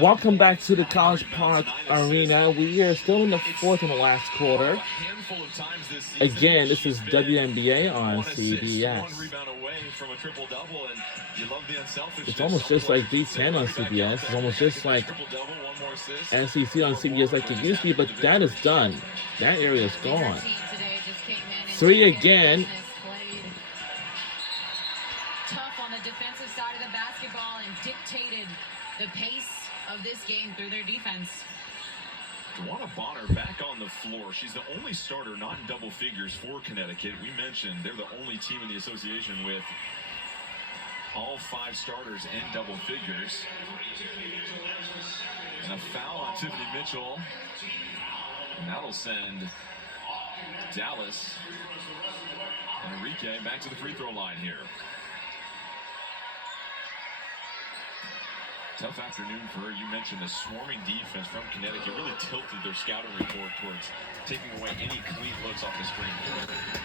Welcome back to the College Park Arena. We are still in the fourth and the last quarter. Again, this is WNBA on CBS. It's almost just like B10 on CBS. It's almost just like SEC on CBS like it used to be, but that is done. That area is gone. Three again. Tough on the defensive side of the basketball and dictated the pace of this game through their defense. Juana Bonner back on the floor. She's the only starter not in double figures for Connecticut. We mentioned they're the only team in the association with all 5 starters in double figures. And a foul on Tiffany Mitchell. And that'll send Dallas and Enrique back to the free throw line here. Tough afternoon for her. You mentioned the swarming defense from Connecticut really tilted their scouting report towards taking away any clean looks off the screen.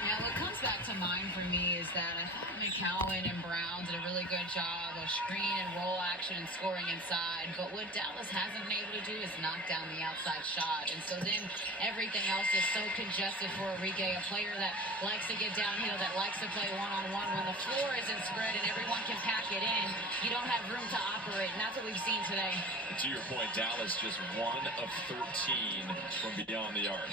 Yeah, what comes back to mind for me is that I thought McCowan and Brown did a really good job of screen and roll action and scoring inside. But what Dallas hasn't been able to do is knock down the outside shot. And so then everything else is so congested for Enrique, a player that likes to get downhill, that likes to play one-on-one. When the floor isn't spread and everyone can pack it in, you don't have room to operate. And that's what we've seen today. To your point, Dallas just 1 of 13 from beyond the arc.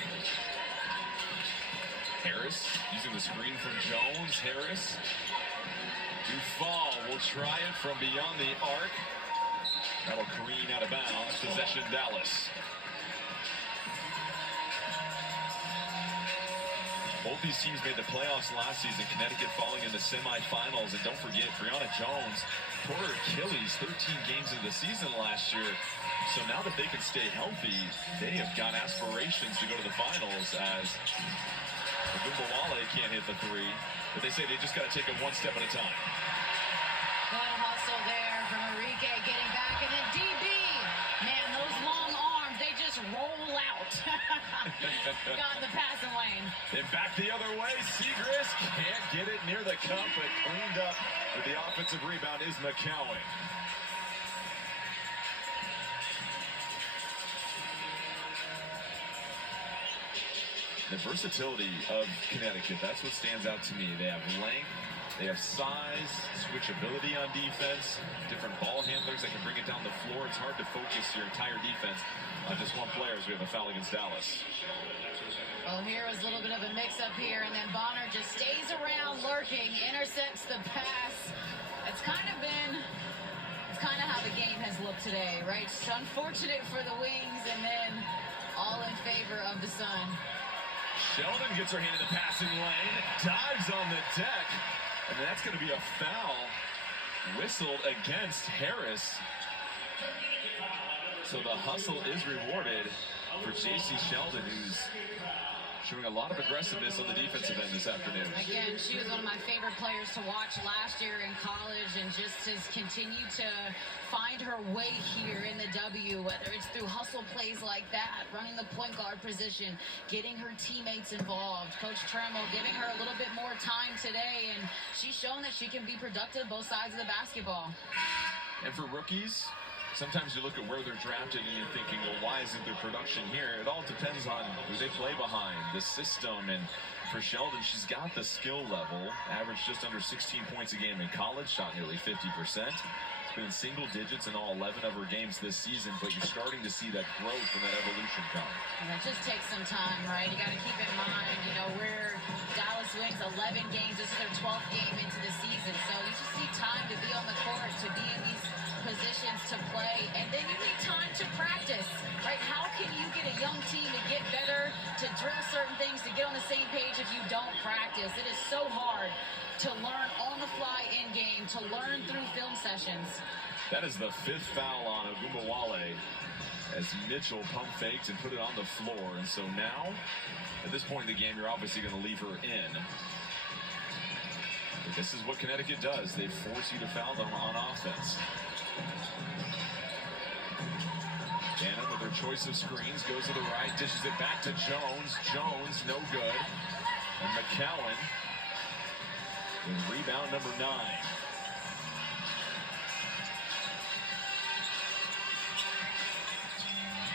Harris using the screen from Jones. Harris. Dufall will try it from beyond the arc. That'll careen out of bounds. Possession Dallas. Both these teams made the playoffs last season. Connecticut falling in the semifinals. And don't forget, Brianna Jones tore her Achilles 13 games into the season last year. So now that they can stay healthy, they have got aspirations to go to the finals as Ogunbowale can't hit the 3. But they say they just got to take it one step at a time. Good hustle there from Enrique getting back. And then DB, man, those long arms, they just roll out. Got the passing lane. Then back the other way. Segrist can't get it near the cup, but cleaned up with the offensive rebound is McCowan. The versatility of Connecticut, that's what stands out to me. They have length, they have size, switchability on defense, different ball handlers that can bring it down the floor. It's hard to focus your entire defense on just one player as we have a foul against Dallas. Well, here was a little bit of a mix-up here, and then Bonner just stays around lurking, intercepts the pass. It's kind of how the game has looked today, right? It's unfortunate for the Wings, and then all in favor of the Sun. Sheldon gets her hand in the passing lane, dives on the deck, and that's going to be a foul whistled against Harris. So the hustle is rewarded for J.C. Sheldon, who's showing a lot of aggressiveness on the defensive end this afternoon. Again, she was one of my favorite players to watch last year in college and just has continued to find her way here in the W, whether it's through hustle plays like that, running the point guard position, getting her teammates involved. Coach Trammell giving her a little bit more time today, and she's shown that she can be productive both sides of the basketball. And for rookies, sometimes you look at where they're drafted and you're thinking, well, why isn't there production here? It all depends on who they play behind, the system. And for Sheldon, she's got the skill level, averaged just under 16 points a game in college, shot nearly 50%. It's been in single digits in all 11 of her games this season, but you're starting to see that growth and that evolution come. And it just takes some time, right? You got to keep in mind, where Dallas Wings 11 games. This is their 12th game into the season. So you just need time to be on the court, to be in these positions to play, and then you need time to practice, right? How can you get a young team to get better, to drill certain things, to get on the same page if you don't practice? It is so hard to learn on the fly in game, to learn through film sessions. That is the 5th foul on Ogunbowale as Mitchell pump fakes and put it on the floor. And so now, at this point in the game, you're obviously going to leave her in. But this is what Connecticut does. They force you to foul them on offense. Gannon with her choice of screens goes to the right, dishes it back to Jones. Jones, no good. And McCowan with rebound number 9.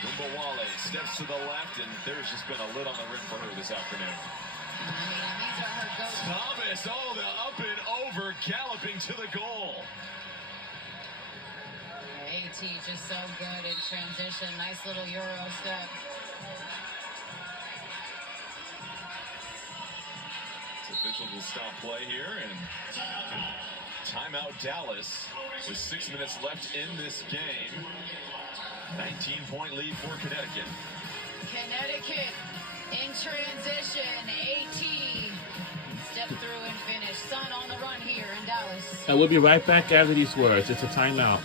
Gumbawale steps to the left, and there's just been a lid on the rim for her this afternoon. I mean, these are her go-to. Thomas, oh, the up and over, galloping to the goal. AT just so good in transition. Nice little Euro step. Officials will stop play here, and timeout Dallas with 6 minutes left in this game. 19-point lead for Connecticut. Connecticut in transition. AT step through and finish. Sun on the run here in Dallas. And we'll be right back after these words. It's a timeout.